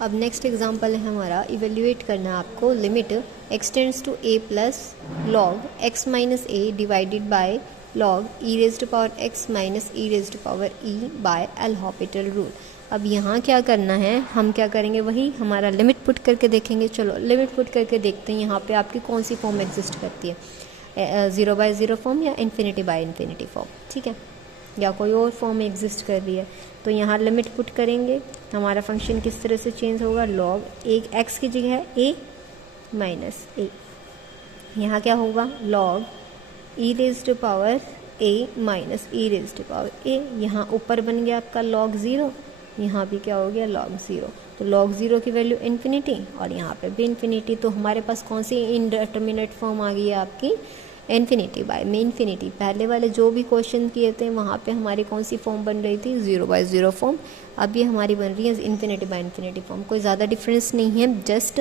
अब next example है हमारा, इवेल्युएट करना है आपको limit x tends to a plus log x minus a divided by log e raised to power x minus e raised to power e by L Hôpital rule. अब यहाँ क्या करना है, हम क्या करेंगे, वही हमारा लिमिट पुट करके देखेंगे। चलो लिमिट पुट करके देखते हैं यहाँ पे आपकी कौन सी फॉर्म एग्जिस्ट करती है, 0/0 फॉर्म या इन्फिनिटी बाय इन्फिनिटी फॉर्म, ठीक है, या कोई और फॉर्म एग्जिस्ट कर रही है। तो यहाँ लिमिट पुट करेंगे, हमारा फंक्शन किस तरह से चेंज होगा, लॉग एक x की जगह है a माइनस a, यहाँ क्या होगा log e raised to power a minus e raised to power a, यहाँ ऊपर बन गया आपका लॉग 0, यहाँ भी क्या हो गया लॉग 0। तो लॉग 0 की वैल्यू इन्फिनिटी और यहाँ पे भी इन्फिनिटी, तो हमारे पास कौन सी इनडिटरमिनेट फॉर्म आ गई है आपकी, इन्फिनिटी बाय में इन्फिनिटी। पहले वाले जो भी क्वेश्चन किए थे वहाँ पे हमारी कौन सी फॉर्म बन रही थी, 0/0 फॉर्म, अब ये हमारी बन रही है इन्फिनिटी बाय इन्फिनिटी फॉर्म। कोई ज़्यादा डिफरेंस नहीं है, जस्ट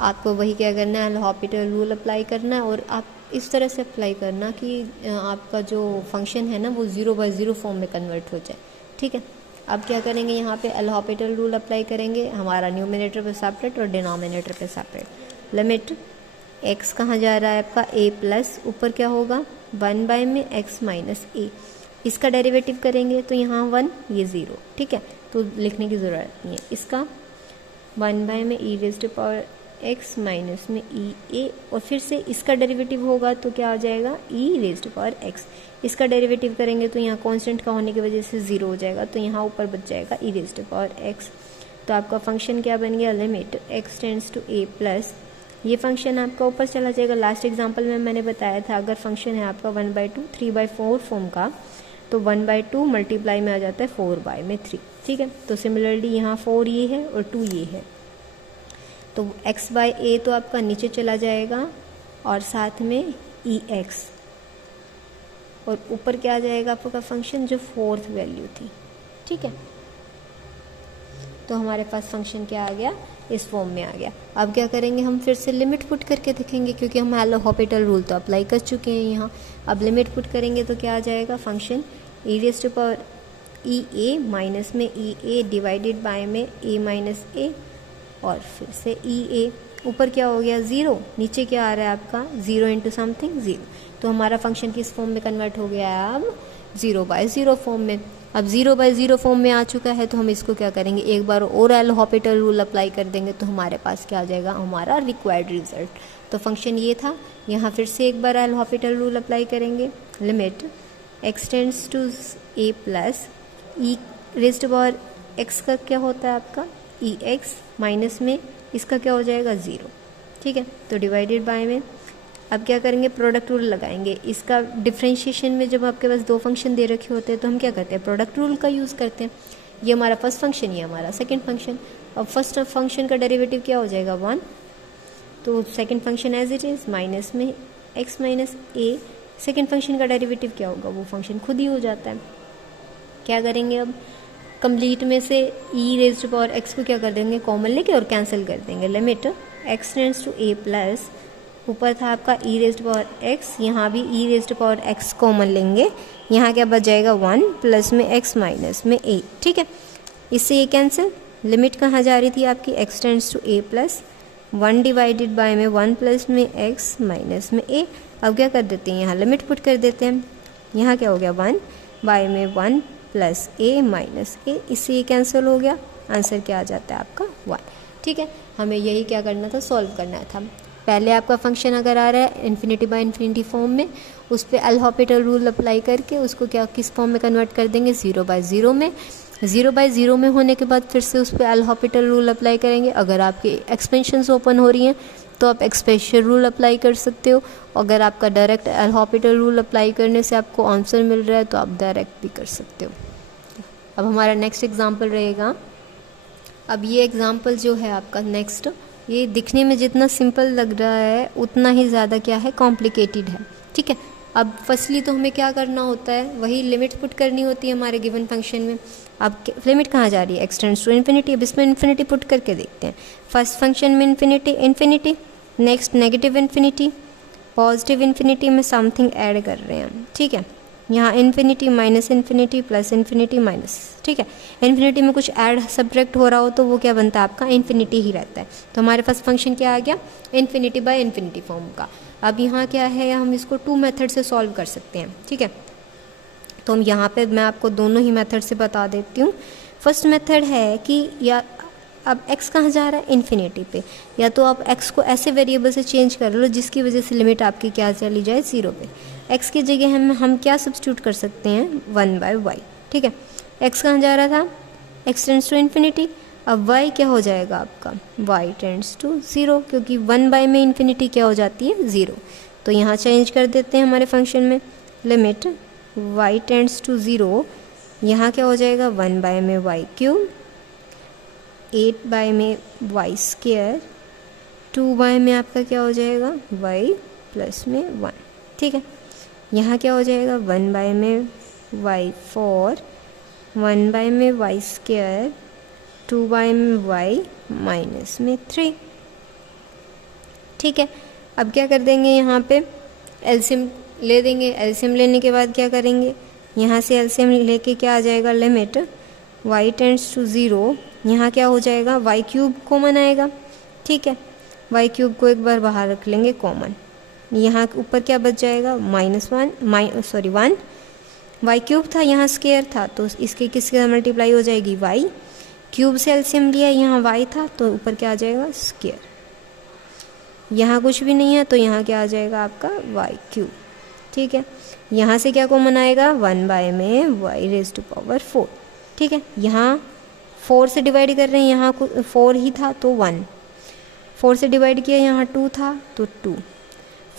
आपको वही क्या करना है, एल हॉपिटल रूल अप्लाई करना है और आप इस तरह से अप्लाई करना कि आपका जो फंक्शन है ना वो 0/0 फॉर्म में कन्वर्ट हो जाए, ठीक है। अब क्या करेंगे, यहाँ पे एल हॉपिटल रूल अप्लाई करेंगे, हमारा न्यूमिनेटर पे सेपरेट और डिनोमिनेटर पे सेपरेट। लिमिट x कहाँ जा रहा है आपका a प्लस, ऊपर क्या होगा 1 बाय में x माइनस a, इसका डेरिवेटिव करेंगे तो यहाँ 1 ये 0, ठीक है, तो लिखने की ज़रूरत नहीं है। इसका 1 बाय में e raised to power x minus में e a, और फिर से इसका डेरिवेटिव होगा तो क्या आ जाएगा e raised to power x, इसका डेरिवेटिव करेंगे तो यहाँ कांस्टेंट का होने की वजह से 0 हो जाएगा, तो यहाँ ऊपर बच जाएगा e raised to power x। तो आपका फंक्शन क्या बन गया, limit x tends to a plus, ये फंक्शन आपका ऊपर चला जाएगा। लास्ट एग्जांपल में मैंने बताया था अगर फंक्शन है आपका 1/2 3/4 फॉर्म का, तो 1/2 मल्टीप्लाई में आ जाता है 4/3, ठीक है। तो सिमिलरली यहाँ 4 ये है और 2 ये है, तो x/a तो आपका नीचे चला जाएगा और साथ में ex, और ऊपर क्या आ जाएगा आपका फंक्शन जो 4th वैल्यू थी, ठीक है। तो हमारे पास फंक्शन क्या आ गया, इस फॉर्म में आ गया। अब क्या करेंगे, हम फिर से लिमिट पुट करके देखेंगे क्योंकि हम एल हॉपिटल रूल तो अप्लाई कर चुके हैं यहाँ। अब लिमिट पुट करेंगे तो क्या आ जाएगा, function e raised to power E A minus में ई ए डिवाइडेड बाय में a माइनस a, और फिर से ई ए, ऊपर क्या हो गया 0, नीचे क्या आ रहा है आपका 0 इंटू समथिंग 0, तो हमारा फंक्शन किस फॉर्म में कन्वर्ट हो गया है अब 0/0 फॉर्म में। अब 0/0 फॉर्म में आ चुका है तो हम इसको क्या करेंगे, एक बार और एल हॉपिटल रूल अप्लाई कर देंगे तो हमारे पास क्या आ जाएगा, हमारा रिक्वायर्ड रिजल्ट। तो फंक्शन ये था, यहाँ फिर से एक बार एल हॉपिटल रूल अप्लाई करेंगे, limit x tends to a plus e raised to power x का क्या होता है आपका ex माइनस में इसका क्या हो जाएगा 0, ठीक है, तो डिवाइडेड बाय में। अब क्या करेंगे, प्रोडक्ट रूल लगाएंगे। इसका डिफ्रेंशिएशन में जब आपके पास दो फंक्शन दे रखे होते हैं तो हम क्या करते हैं, प्रोडक्ट रूल का यूज़ करते हैं। ये हमारा फर्स्ट फंक्शन, ये हमारा सेकंड फंक्शन। अब फर्स्ट फंक्शन का डेरिवेटिव क्या हो जाएगा 1, तो second function as it is minus में x minus a, second function का डेरिवेटिव क्या होगा, वो फंक्शन खुद ही हो जाता है। क्या करेंगे, अब कंप्लीट में से e raised to power x को क्या कर देंगे, कॉमन लेके और कैंसिल कर देंगे। Limit x tends to a plus, ऊपर था आपका e raised to power x, यहाँ भी e raised to power x common लेंगे, यहाँ क्या बच जाएगा 1 प्लस में x माइनस में a, ठीक है, इससे ये कैंसिल। लिमिट कहाँ जा रही थी आपकी, x tends to a plus 1 divided by में 1 प्लस में x माइनस में a। अब क्या कर देते हैं, यहाँ लिमिट पुट कर देते हैं, यहाँ क्या हो गया 1 बाय में 1 प्लस a माइनस a, इससे ये कैंसिल हो गया, आंसर क्या आ जाता है आपका 1, ठीक है। हमें यही क्या करना था, सॉल्व करना था। पहले आपका फंक्शन अगर आ रहा है इन्फिनिटी बाय इन्फिनिटी फॉर्म में, उस पर एल हॉपिटल रूल अप्लाई करके उसको क्या किस फॉर्म में कन्वर्ट कर देंगे, 0/0 में। 0/0 में होने के बाद फिर से उस पर एल हॉपिटल रूल अप्लाई करेंगे। अगर आपकी एक्सपेंशंस ओपन हो रही हैं तो आप एक्सपेंशन रूल अप्लाई कर सकते हो। अगर आपका direct L Hôpital rule apply करने से आपको आंसर मिल रहा है तो आप डायरेक्ट भी कर सकते हो। अब हमारा नेक्स्ट एग्जाम्पल रहेगा, अब ये एग्जाम्पल जो है आपका नेक्स्ट, ये दिखने में जितना सिंपल लग रहा है उतना ही ज़्यादा क्या है, कॉम्प्लिकेटेड है, ठीक है। अब फर्स्टली तो हमें क्या करना होता है, वही लिमिट पुट करनी होती है हमारे गिवन फंक्शन में। अब लिमिट कहाँ जा रही है, x टेंड्स टू इन्फिनिटी। अब इसमें इन्फिनिटी पुट करके देखते हैं। फर्स्ट फंक्शन में infinity, next negative infinity, positive infinity में समथिंग ऐड कर रहे हैं हम, ठीक है। यहाँ infinity minus infinity plus infinity minus, ठीक है। इन्फिनिटी में कुछ ऐड सब्ट्रैक्ट हो रहा हो तो वो क्या बनता है आपका, इन्फिनिटी ही रहता है। तो हमारे पास फंक्शन क्या आ गया, इन्फिनिटी बाय इन्फिनिटी फॉर्म का। अब यहाँ क्या है, हम इसको 2 मेथड से सॉल्व कर सकते हैं, ठीक है। तो हम यहाँ पे मैं आपको दोनों ही मेथड से बता देती हूँ। फर्स्ट मेथड है कि या अब x कहाँ जा रहा है, इन्फिनिटी पे, या तो आप x को ऐसे वेरिएबल से चेंज कर लो जिसकी वजह से लिमिट आपकी क्या चली जाए, 0 पे। x की जगह हम क्या सब्स्टिट्यूट कर सकते हैं, 1/y, ठीक है। x कहाँ जा रहा था, x टेंड्स टू इन्फिनिटी। अब y क्या हो जाएगा आपका, y टेंड्स टू 0, क्योंकि 1/, में इन्फिनिटी क्या हो जाती है, 0। तो यहाँ चेंज कर देते हैं हमारे फंक्शन में, लिमिट y टेंड्स टू 0, यहाँ क्या हो जाएगा, 1/, में y क्यूब, 8/, में y स्क्वायर, 2/, में आपका क्या हो जाएगा, y प्लस में 1, ठीक है। यहाँ क्या हो जाएगा, 1/, में y 4, 1/, में y स्क्वायर, 2/, में y माइनस में 3, ठीक है। अब क्या कर देंगे, यहाँ पे एलसीएम ले देंगे। एलसीएम लेने के बाद क्या करेंगे, यहाँ से एलसीएम लेके क्या आ जाएगा, लिमिट y टेंड्स टू 0, यहाँ क्या हो जाएगा, y क्यूब कॉमन आएगा, ठीक है। y क्यूब को एक बार बाहर रख लेंगे कॉमन, यहाँ ऊपर क्या बच जाएगा, -1, y क्यूब था, यहाँ स्क्वायर था, तो इसके किसके मल्टीप्लाई हो जाएगी, y क्यूब से एलसीएम लिया, यहाँ y था तो ऊपर क्या आ जाएगा, स्क्वायर। यहाँ कुछ भी नहीं है तो यहाँ क्या आ जाएगा आपका, y क्यूब, ठीक है। यहाँ से क्या कॉमन आएगा, 1/, में y रेज़ टू पावर 4, ठीक है। यहाँ 4 से डिवाइड कर रहे हैं, यहाँ 4 ही था तो 1, 4 से डिवाइड किया, यहाँ 2 था तो 2,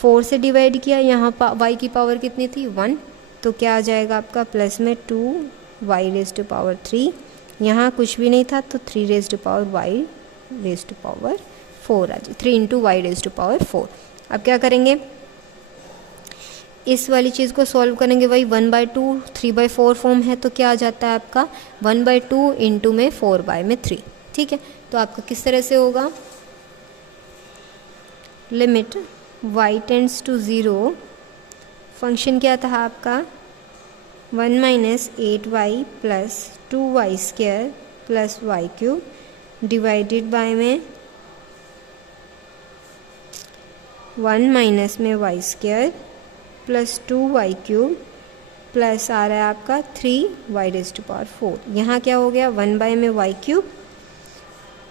4 से डिवाइड किया, यहाँ y की पावर कितनी थी, 1, तो क्या आ जाएगा आपका, प्लस में 2y रेज़ टू पावर 3, यहाँ कुछ भी नहीं था तो 3 raise to power y raise to power 4 आ जाए, 3 × y रेज़ टू पावर 4। अब क्या करेंगे, इस वाली चीज़ को सॉल्व करेंगे, वही 1/2 3/4 फॉर्म है, तो क्या आ जाता है आपका 1/2 इंटू में 4/, में 3, ठीक है। तो आपका किस तरह से होगा, limit y tends to 0, function क्या था आपका 1 - 8y plus 2y square plus y cube divided by में 1 माइनस में y square plus 2y cube plus आ रहा है आपका 3y रेज़ टू पावर 4। यहाँ क्या हो गया, 1/, में y क्यूब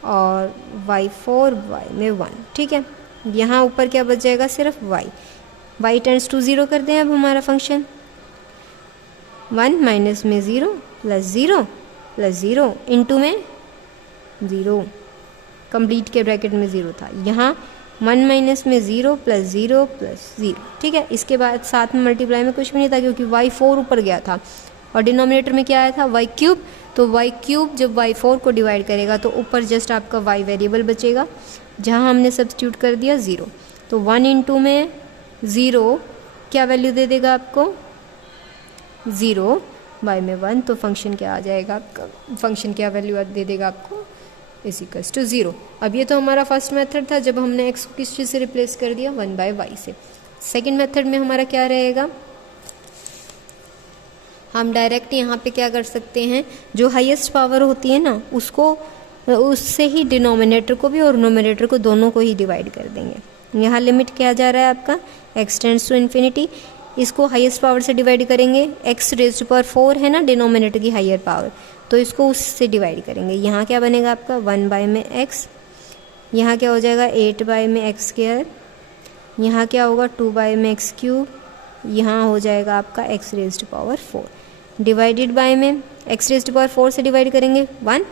और y 4/, में 1, ठीक है। यहाँ ऊपर क्या बच जाएगा, सिर्फ y टेंड्स टू 0 कर दें अब हमारा फंक्शन, 1 माइनस में 0 प्लस 0 प्लस 0 इंटू में 0, कंप्लीट के ब्रैकेट में 0 था, यहाँ 1 माइनस में 0 प्लस 0 प्लस 0, ठीक है। इसके बाद साथ में मल्टीप्लाई में कुछ भी नहीं था क्योंकि y 4 ऊपर गया था और डिनोमिनेटर में क्या आया था, y क्यूब, तो y क्यूब जब y 4 को डिवाइड करेगा तो ऊपर जस्ट आपका y वेरिएबल बचेगा, जहाँ हमने सब्स्टिट्यूट कर दिया 0, तो 1 इंटू में 0 क्या वैल्यू दे देगा आपको, 0/, में 1, तो फंक्शन क्या आ जाएगा आपका, फंक्शन क्या वैल्यू दे देगा आपको, = 0। अब ये तो हमारा फर्स्ट मेथड था जब हमने x को किस चीज़ से रिप्लेस कर दिया, 1/y से। सेकंड मेथड में हमारा क्या रहेगा, हम डायरेक्ट यहाँ पे क्या कर सकते हैं, जो हाईएस्ट पावर होती है ना उसको, उससे ही डिनोमिनेटर को भी और नोमिनेटर को, दोनों को ही डिवाइड कर देंगे। यहाँ लिमिट क्या जा रहा है आपका, x टेंड्स टू इन्फिनिटी, इसको हाईएस्ट पावर से डिवाइड करेंगे, x रेज़ टू पावर 4 है ना डिनोमिनेटर की हाईयर पावर, तो इसको उससे डिवाइड करेंगे। यहाँ क्या बनेगा आपका 1/, में x, यहाँ क्या हो जाएगा 8/, में x स्क्वायर, यहाँ क्या होगा 2/, में x क्यूब, यहाँ हो जाएगा आपका x raise to power 4 divided by में x रेज़ टू पावर 4 से डिवाइड करेंगे 1,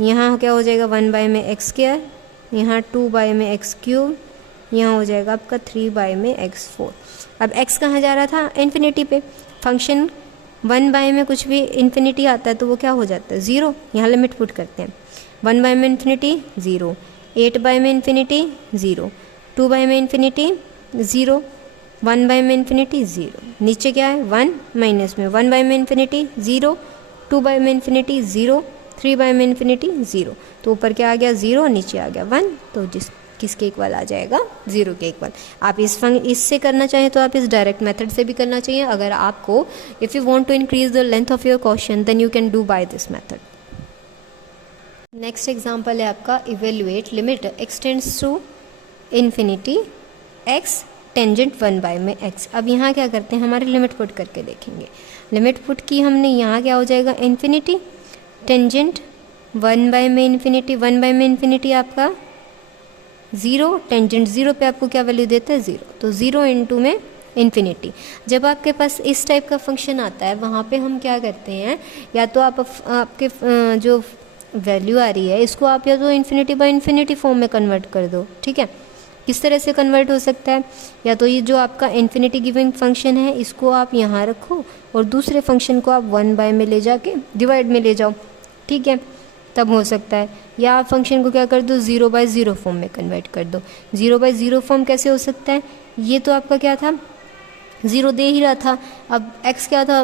यहाँ क्या हो जाएगा 1/, में x स्क्वायर, यहाँ 2/, में x क्यूब, यहाँ हो जाएगा आपका 3/, में x 4। अब x कहाँ जा रहा था, इन्फिनिटी पे, फंक्शन 1/, में कुछ भी इन्फिनिटी आता है तो वो क्या हो जाता है, 0, यहाँ लिमिट पुट करते हैं, 1/, में इन्फिनिटी 0, 8/, में इन्फिनिटी 0, 2/, में इन्फिनिटी 0, 1/, में इन्फिनिटी 0, नीचे क्या है 1 माइनस में 1/, में इन्फिनिटी 0, 2/, में इन्फिनिटी 0, 3/, में इन्फिनिटी 0, तो ऊपर क्या आ गया 0, नीचे आ गया 1, तो जिस किसके इक्वल आ जाएगा, 0 के इक्वल। आप इससे करना चाहें तो आप इस डायरेक्ट मेथड से भी करना चाहिए। अगर आपको if you want to increase the length of your question then you can do by this method. Next example है आपका evaluate limit extends to infinity x tangent 1 by में x। अब यहाँ क्या करते हैं, हमारे लिमिट पुट करके देखेंगे। लिमिट पुट की हमने, यहाँ क्या हो जाएगा, इन्फिनिटी टेंजेंट 1 बाय में इन्फिनिटी, 1 बाय में इन्फिनिटी आपका 0, टेंजेंट 0 पे आपको क्या वैल्यू देता है 0, तो 0 इंटू में इन्फिनिटी। जब आपके पास इस टाइप का फंक्शन आता है वहाँ पे हम क्या करते हैं, या तो आप आपके जो वैल्यू आ रही है इसको आप या तो इन्फिनिटी बाय इन्फिनिटी फॉर्म में कन्वर्ट कर दो, ठीक है। किस तरह से कन्वर्ट हो सकता है, या तो ये जो आपका इन्फिनिटी गिविंग फंक्शन है इसको आप यहाँ रखो और दूसरे फंक्शन को आप 1 बाय में ले जाके डिवाइड में ले जाओ, ठीक है, तब हो सकता है। या आप फंक्शन को क्या कर दो, 0 बाय 0 फॉर्म में कन्वर्ट कर दो। 0 बाय 0 फॉर्म कैसे हो सकता है, ये तो आपका क्या था, 0 दे ही रहा था, अब x क्या था,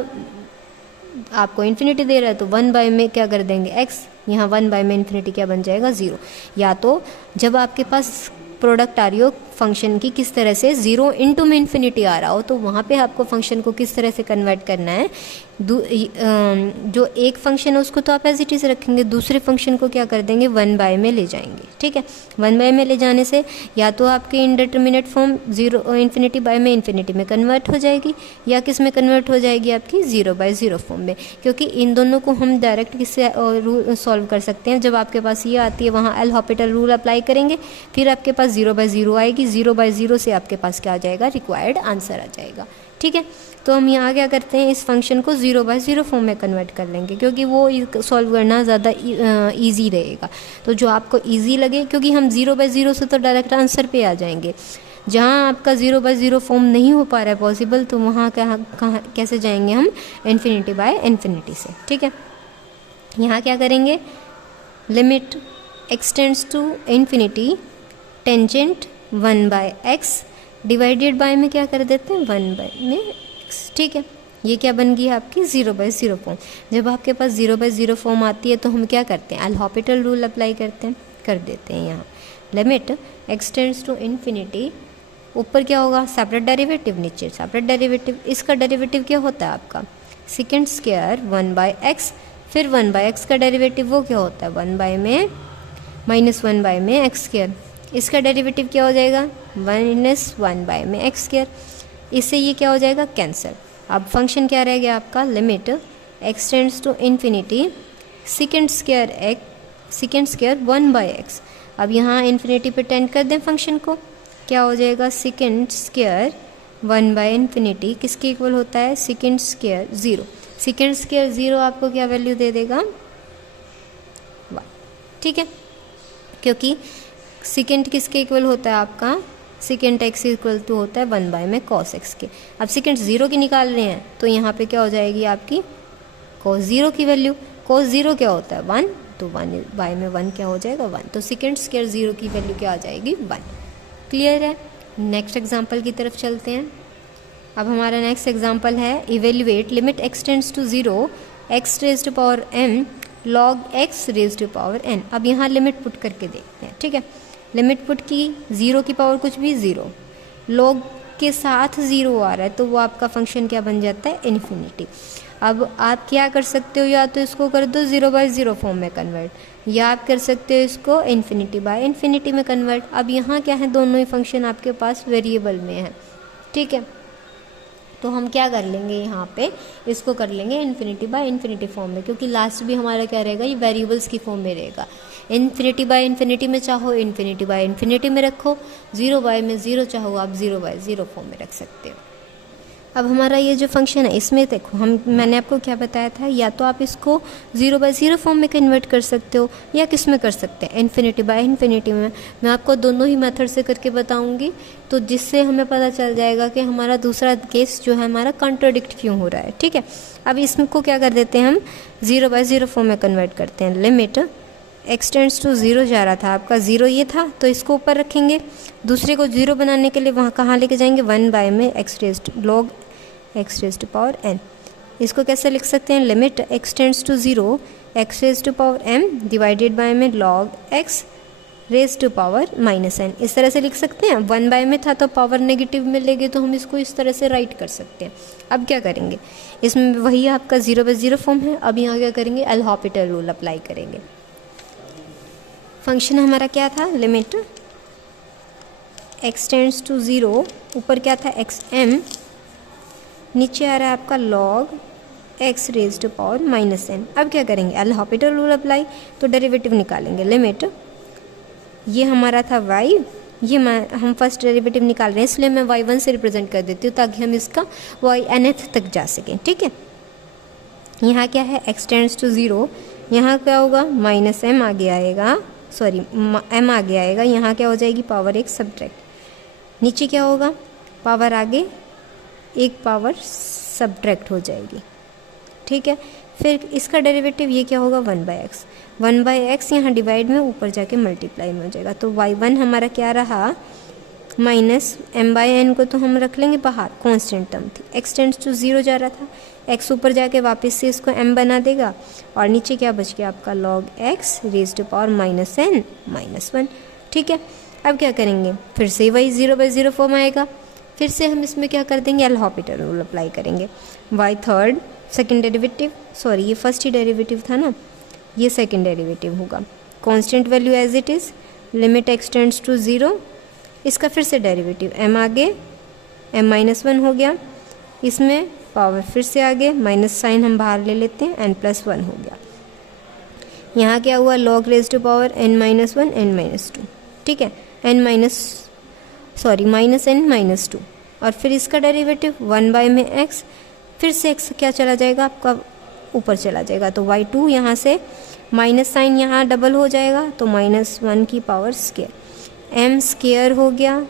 आपको इन्फिनिटी दे रहा है तो 1 बाय में क्या कर देंगे x, यहाँ 1 बाय में इन्फिनिटी क्या बन जाएगा 0। या तो जब आपके पास प्रोडक्ट आ रही हो फंक्शन की किस तरह से 0 इंटू में इन्फिनिटी आ रहा हो, तो वहाँ पे आपको फंक्शन को किस तरह से कन्वर्ट करना है, जो एक फंक्शन है उसको तो आप एज इट इज़ रखेंगे, दूसरे फंक्शन को क्या कर देंगे 1 बाय में ले जाएंगे, ठीक है। 1 बाय में ले जाने से या तो आपकी इंडिटरमिनेट फॉर्म 0 इन्फिनिटी बाय में इन्फिनिटी में कन्वर्ट हो जाएगी, या किस में कन्वर्ट हो जाएगी आपकी 0 बाय 0 फॉर्म में। क्योंकि इन दोनों को हम डायरेक्ट किससे सॉल्व कर सकते हैं, जब आपके पास ये आती है वहाँ एल हॉपिटल रूल अप्लाई करेंगे, फिर आपके पास 0 बाय 0 आएगी, 0 बाय 0 से आपके पास क्या आ जाएगा, रिक्वायर्ड आंसर आ जाएगा, ठीक है। तो हम यहाँ क्या करते हैं, इस फंक्शन को 0 बाय 0 फॉर्म में कन्वर्ट कर लेंगे क्योंकि वो सॉल्व करना ज़्यादा ईजी रहेगा। तो जो आपको ईजी लगे, क्योंकि हम 0 बाय 0 से तो डायरेक्ट आंसर पे आ जाएंगे, जहाँ आपका 0 बाय 0 फॉर्म नहीं हो पा रहा है पॉसिबल, तो वहाँ कहाँ कैसे जाएंगे हम, इन्फिनिटी बाय इन्फिनिटी से, ठीक है। यहाँ क्या करेंगे, limit extends to infinity tangent 1 by x divided by में क्या कर देते हैं 1 बाय में x, ठीक है। ये क्या बन गई आपकी 0 बाय 0 फॉर्म। जब आपके पास 0 बाय 0 फॉर्म आती है तो हम क्या करते हैं, एल हॉपिटल रूल अप्लाई करते हैं, कर देते हैं। यहाँ लिमिट एक्सटेंड्स टू इन्फिनिटी, ऊपर क्या होगा सेपरेट डेरिवेटिव, नीचे सेपरेट डेरिवेटिव। इसका डेरिवेटिव क्या होता है आपका सेकेंड स्क्वायर 1 बाय x, फिर 1 बाय x का डेरिवेटिव वो क्या होता है 1 बाय में माइनस 1 बाय में x स्क्वायर। इसका डेरिवेटिव क्या हो जाएगा -1 बाय में x स्क्वायर। इससे ये क्या हो जाएगा कैंसिल। अब फंक्शन क्या रह गया आपका, limit extends to infinity second square 1 by x। अब यहाँ इन्फिनिटी पे टेंड कर दें फंक्शन को, क्या हो जाएगा सेकेंड स्क्वायर 1 बाय इन्फिनिटी किसके इक्वल होता है, सेकेंड स्क्वायर 0। सेकेंड स्क्वायर 0 आपको क्या वैल्यू दे देगा 1, ठीक है। क्योंकि सेकेंड किसके इक्वल होता है आपका, सेकेंड x इक्वल टू होता है 1 बाय में cos x के। अब सेकेंड 0 की निकाल रहे हैं तो यहाँ पे क्या हो जाएगी आपकी cos 0 की वैल्यू। cos 0 क्या होता है 1, तो 1 बाय में 1 क्या हो जाएगा 1, तो सेकेंड स्क्वायर 0 की वैल्यू क्या आ जाएगी 1। क्लियर है। नेक्स्ट एग्जाम्पल की तरफ चलते हैं। अब हमारा नेक्स्ट एग्जाम्पल है evaluate limit extends to 0 x raised to power m log x raised to power n। अब यहाँ लिमिट पुट करके देखते हैं, ठीक है। लिमिट पुट की 0 की पावर कुछ भी 0, log के साथ 0 आ रहा है तो वो आपका फंक्शन क्या बन जाता है इन्फिनिटी। अब आप क्या कर सकते हो, या तो इसको कर दो 0 बाय 0 फॉर्म में कन्वर्ट, या आप कर सकते हो इसको इन्फिनिटी बाय इन्फिनिटी में कन्वर्ट। अब यहाँ क्या है, दोनों ही फंक्शन आपके पास वेरिएबल में है, ठीक है। तो हम क्या कर लेंगे, यहाँ पे इसको कर लेंगे इन्फिनिटी बाय इन्फिनिटी फॉर्म में, क्योंकि लास्ट भी हमारा क्या रहेगा, ये वेरिएबल्स की फॉर्म में रहेगा। इन्फिनिटी बाय इन्फिनिटी में चाहो इन्फिनिटी बाय इन्फिनिटी में रखो, 0 बाय में 0 चाहो आप 0 बाय 0 फॉर्म में रख सकते हो। अब हमारा ये जो फंक्शन है इसमें देखो मैंने आपको क्या बताया था, या तो आप इसको 0 बाय 0 फॉर्म में कन्वर्ट कर सकते हो या किस में कर सकते हैं इन्फिनिटी बाय इन्फिनिटी में। मैं आपको दोनों ही मेथड से करके बताऊंगी, तो जिससे हमें पता चल जाएगा कि हमारा दूसरा केस जो है हमारा कॉन्ट्राडिक्ट क्यों हो रहा है, ठीक है। अब इसको क्या कर देते हैं हम 0 बाय 0 फॉर्म में कन्वर्ट करते हैं। लिमिट एक्सटेंड्स टू 0 जा रहा था आपका, 0 ये था तो इसको ऊपर रखेंगे, दूसरे को 0 बनाने के लिए वहाँ कहाँ लेके जाएंगे 1 बाय में x raised log x raised to power n। इसको कैसे लिख सकते हैं, limit extends to 0 x raised to power m divided by में log x raise to power minus n, इस तरह से लिख सकते हैं। 1 में था तो पावर नेगेटिव में लेंगे तो हम इसको इस तरह से राइट कर सकते हैं। अब क्या करेंगे, इसमें वही आपका 0/0 फॉर्म है। अब यहाँ क्या करेंगे, एल हॉपिटल रूल अप्लाई करेंगे। फंक्शन हमारा क्या था, लिमिट x टेंड्स टू 0, ऊपर क्या था xm, नीचे आ रहा है आपका log x raise to power minus n. अब क्या करेंगे, एल हॉपिटल रूल अप्लाई, तो डेरिवेटिव निकालेंगे। लिमिट ये हमारा था y, ये हम फर्स्ट डेरिवेटिव निकाल रहे हैं इसलिए मैं y1 से रिप्रेजेंट कर देती हूँ ताकि हम इसका y nth तक जा सकें, ठीक है। यहाँ क्या है, x टेंड्स टू 0, यहाँ क्या होगा माइनस m आगे आएगा, सॉरी m आगे आएगा, यहाँ क्या हो जाएगी पावर एक सब्ट्रैक्ट, नीचे क्या होगा पावर आगे एक पावर सब्ट्रैक्ट हो जाएगी, ठीक है। फिर इसका डेरिवेटिव ये क्या होगा 1/x, 1/x यहाँ डिवाइड में ऊपर जाके मल्टीप्लाई में हो जाएगा। तो y1 हमारा क्या रहा माइनस m/n को तो हम रख लेंगे बाहर, कांस्टेंट टर्म थी, x टेंड्स टू 0 जा रहा था, x ऊपर जाके वापस से इसको m बना देगा और नीचे क्या बच गया आपका log x raise to power minus n minus 1, ठीक है। अब क्या करेंगे, फिर से वही 0/0 फॉर्म आएगा, फिर से हम इसमें क्या कर देंगे, एल हॉपिटल रूल अप्लाई करेंगे। y third second derivative, sorry ये फर्स्ट ही डेरिवेटिव था ना, ये सेकेंड डेरिवेटिव होगा, constant value as it is, limit x tends to 0, इसका फिर से डेरिवेटिव m आगे m-1 हो गया, इसमें पावर फिर से आगे माइनस साइन हम बाहर ले लेते हैं, n+1 हो गया। यहाँ क्या हुआ log raise to power n-1 n-2, ठीक है, माइनस n-2, और फिर इसका डेरिवेटिव 1 में x, फिर से x क्या चला जाएगा आपका ऊपर चला जाएगा, तो y2 यहाँ से माइनस साइन यहाँ डबल हो जाएगा तो -1 की पावर स्क्वायर, m स्क्वायर हो गया,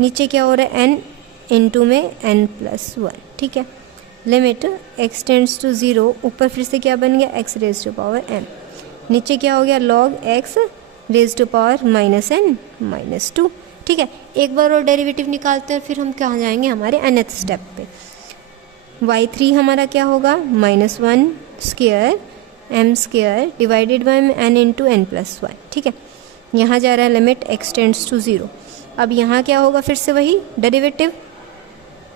नीचे क्या हो रहा है n इंटू में n+1, ठीक है। लिमिट x टेंड्स टू 0, ऊपर फिर से क्या बन गया x raise to power m, नीचे क्या हो गया log x raise to power minus n minus 2, ठीक है। एक बार और डेरिवेटिव निकालते हैं फिर हम कहाँ जाएंगे, हमारे nth स्टेप पे। y3 हमारा क्या होगा -1 square m square divided by n into n+1, ठीक है। यहाँ जा रहा है लिमिट x टेंड्स टू 0, अब यहाँ क्या होगा फिर से वही डेरिवेटिव,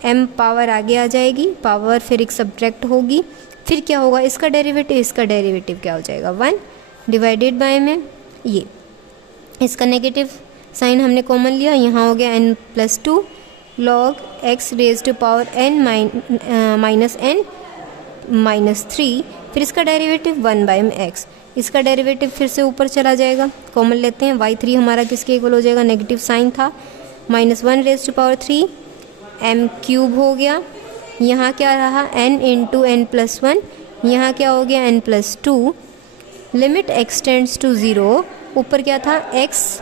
m पावर आगे आ जाएगी, पावर फिर एक सब्ट्रैक्ट होगी, फिर क्या होगा इसका डेरिवेटिव क्या हो जाएगा 1 डिवाइडेड बाय में ये, इसका नेगेटिव साइन हमने कॉमन लिया, यहाँ हो गया n+2 log x raise to power n minus n minus 3, फिर इसका डेरिवेटिव 1/x, इसका डेरिवेटिव फिर से ऊपर चला जाएगा, कॉमन लेते हैं, y3 हमारा किसके इक्वल हो जाएगा, नेगेटिव साइन था, -1 रेज टू पावर 3 m³ हो गया, यहाँ क्या रहा n इंटू n+1, यहाँ क्या हो गया n+2, limit x tends to 0, ऊपर क्या था x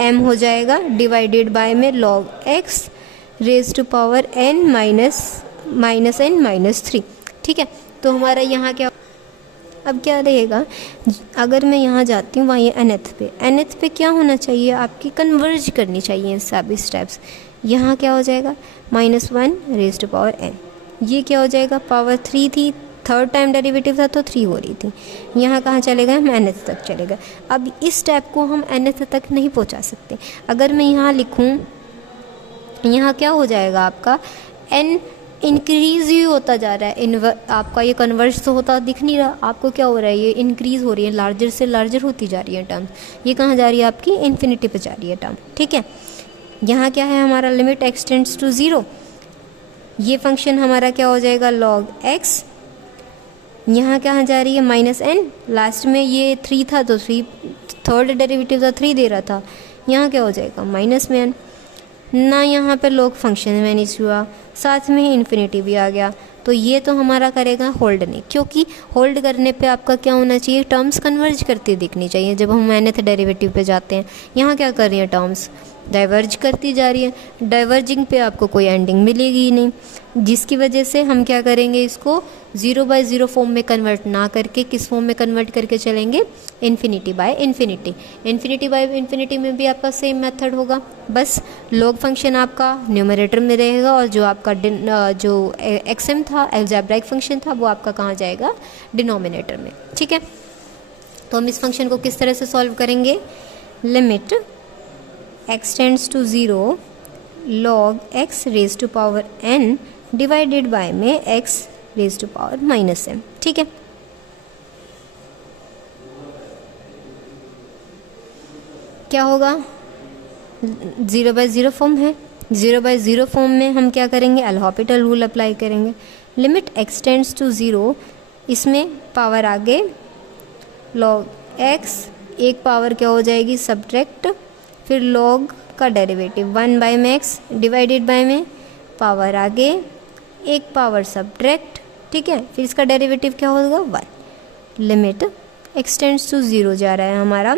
m हो जाएगा डिवाइडेड बाय में log x raise to power n minus n minus 3, ठीक है। तो हमारा यहाँ क्या, अब क्या रहेगा, अगर मैं यहाँ जाती हूँ वहाँ ये nth पे क्या होना चाहिए आपकी, कन्वर्ज करनी चाहिए सभी स्टेप्स। यहाँ क्या हो जाएगा -1 रेज टू पावर n, ये क्या हो जाएगा पावर 3 थी, थर्ड टाइम डेरिवेटिव था तो 3 हो रही थी, यहाँ कहाँ चले गए हम nth तक चले गए। अब इस स्टेप को हम nth तक नहीं पहुँचा सकते, अगर मैं यहाँ लिखूँ, यहाँ क्या हो जाएगा आपका n इंक्रीज़ ही होता जा रहा है, आपका ये कन्वर्ज तो होता दिख नहीं रहा आपको, क्या हो रहा है ये इंक्रीज़ हो रही है, लार्जर से लार्जर होती जा रही है टर्म, ये कहाँ जा रही है आपकी इन्फिनिटी पे जा रही है टर्म, ठीक है। यहाँ क्या है हमारा लिमिट x टेंड्स टू 0, ये फंक्शन हमारा क्या हो जाएगा log x, यहाँ कहाँ जा रही है -n, लास्ट में ये 3 था तो 3 थर्ड डेरिवेटिव था 3 दे रहा था, यहाँ क्या हो जाएगा -n ना, यहाँ पे log फंक्शन मैनेज हुआ, साथ में ही इन्फिनिटी भी आ गया, तो ये तो हमारा करेगा होल्ड नहीं, क्योंकि होल्ड करने पे आपका क्या होना चाहिए, टर्म्स कन्वर्ज करती दिखनी चाहिए जब हम nth डेरिवेटिव पे जाते हैं। यहाँ क्या कर रही है, टर्म्स डाइवर्ज करती जा रही है, डाइवर्जिंग पे आपको कोई एंडिंग मिलेगी ही नहीं, जिसकी वजह से हम क्या करेंगे, इसको 0/0 फॉर्म में कन्वर्ट ना करके किस फॉर्म में कन्वर्ट करके चलेंगे, इन्फिनिटी बाय इन्फिनिटी में भी आपका सेम मेथड होगा, बस log फंक्शन आपका न्यूमरेटर में रहेगा और जो आपका जो xm था अलजेब्राइक फंक्शन था वो आपका कहाँ जाएगा, डिनोमिनेटर में, ठीक है। तो हम इस फंक्शन को किस तरह से सॉल्व करेंगे, limit x tends to 0 log x raise to power n divided by में x raise to power -m। ठीक है, क्या होगा, 0/0 फॉर्म है, 0/0 फॉर्म में हम क्या करेंगे, एल'हॉपिटल रूल अप्लाई करेंगे। लिमिट x टेंड्स टू 0, इसमें पावर आगे log x, एक पावर क्या हो जाएगी सब्ट्रैक्ट, फिर log का डेरिवेटिव 1/x डिवाइडेड बाय में पावर आगे एक पावर सब्ट्रैक्ट, ठीक है, फिर इसका डेरिवेटिव क्या होगा 1। लिमिट x टेंड्स टू 0 जा रहा है हमारा,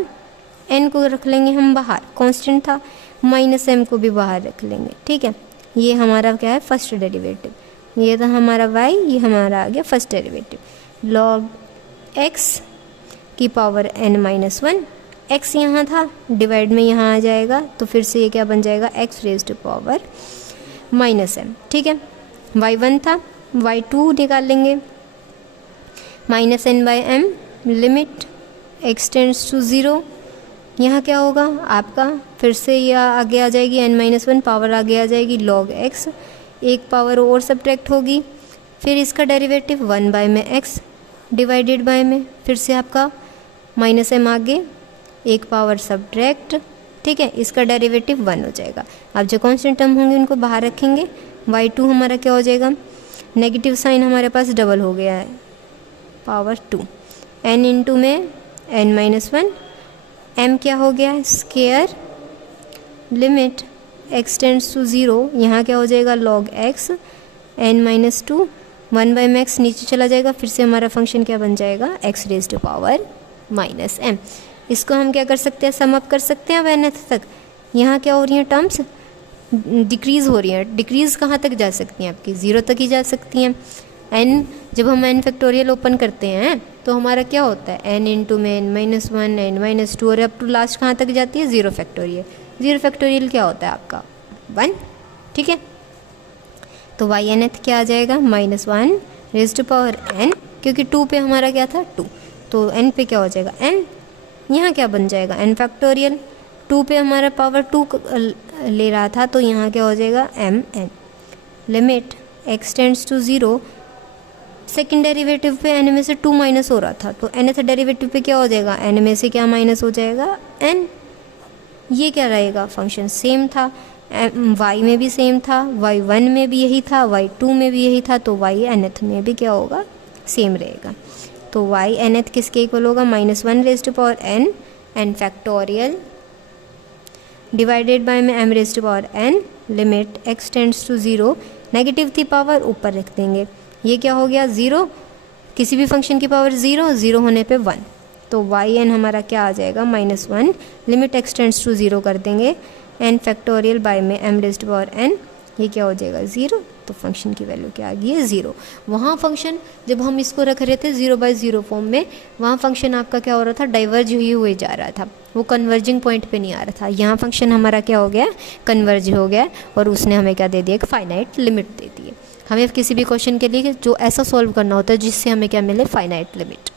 n को रख लेंगे हम बाहर, कांस्टेंट था, -m को भी बाहर रख लेंगे। ठीक है, ये हमारा क्या है फर्स्ट डेरिवेटिव, ये था हमारा y, ये हमारा आ गया फर्स्ट डेरिवेटिव। log x की पावर n-1, x यहाँ था, डिवाइड में यहाँ आ जाएगा, तो फिर से ये क्या बन जाएगा x raise to power -m। ठीक है, y1 था, y2 निकाल लेंगे, -n/m limit x tends to 0, यहाँ क्या होगा आपका, फिर से यह आगे आ जाएगी n-1, पावर आगे आ जाएगी log x, एक पावर और सब्ट्रैक्ट होगी, फिर इसका डेरिवेटिव 1/x डिवाइडेड बाय में, फिर से आपका -m आगे एक पावर सब्ट्रैक्ट, ठीक है, इसका डेरिवेटिव 1 हो जाएगा। अब जो कांस्टेंट टर्म होंगे उनको बाहर रखेंगे, y2 हमारा क्या हो जाएगा, नेगेटिव साइन हमारे पास डबल हो गया है, पावर 2, n इंटू में n-1, m क्या हो गया square, limit x tends to 0, यहाँ क्या हो जाएगा log x, n-2, 1/x नीचे चला जाएगा, फिर से हमारा फंक्शन क्या बन जाएगा x raise to power -m। इसको हम क्या कर सकते हैं, सम अप कर सकते हैं अब nth तक। यहाँ क्या हो रही हैं टर्म्स, डिक्रीज़ हो रही हैं, डिक्रीज़ कहाँ तक जा सकती हैं आपकी, 0 तक ही जा सकती हैं। n जब हम n फैक्टोरियल ओपन करते हैं तो हमारा क्या होता है n इंटू में n-1, n-2 और अप टू लास्ट कहाँ तक जाती है 0 फैक्टोरियल। 0 फैक्टोरियल क्या होता है आपका 1। ठीक है, तो y nth क्या आ जाएगा -1 रेज टू पावर n, क्योंकि 2 पे हमारा क्या था 2, तो n पे क्या हो जाएगा n, यहाँ क्या बन जाएगा n फैक्टोरियल, 2 पे हमारा पावर 2 ले रहा था, तो यहाँ क्या हो जाएगा mn। Limit x tends to 0, second derivative पे n में से 2 माइनस हो रहा था, तो nth डेरिवेटिव पे क्या हो जाएगा n में से क्या माइनस हो जाएगा n। ये क्या रहेगा, फंक्शन सेम था, y में भी सेम था, y1 में भी यही था, y2 में भी यही था, तो y nth में भी क्या होगा सेम रहेगा। तो y nth किसके इक्वल होगा -1 raise to power n factorial divided by में m raise to power n। Limit x tends to 0, negative थी पावर ऊपर रख देंगे, ये क्या हो गया 0, किसी भी फंक्शन की पावर 0, 0 होने पे 1, तो yn हमारा क्या आ जाएगा -1। लिमिट x टेंड्स टू 0 कर देंगे, n फैक्टोरियल बाय में m raise to power n, ये क्या हो जाएगा 0, तो फंक्शन की वैल्यू क्या आ गई है 0। वहाँ फंक्शन जब हम इसको रख रहे थे 0/0 फॉर्म में, वहाँ फंक्शन आपका क्या हो रहा था डाइवर्ज हुए जा रहा था, वो कन्वर्जिंग पॉइंट पे नहीं आ रहा था। यहाँ फंक्शन हमारा क्या हो गया कन्वर्ज हो गया, और उसने हमें क्या दे दिया एक फाइनाइट लिमिट दे दी है। हमें किसी भी क्वेश्चन के लिए जो ऐसा सॉल्व करना होता है जिससे हमें क्या मिले फाइनाइट लिमिट।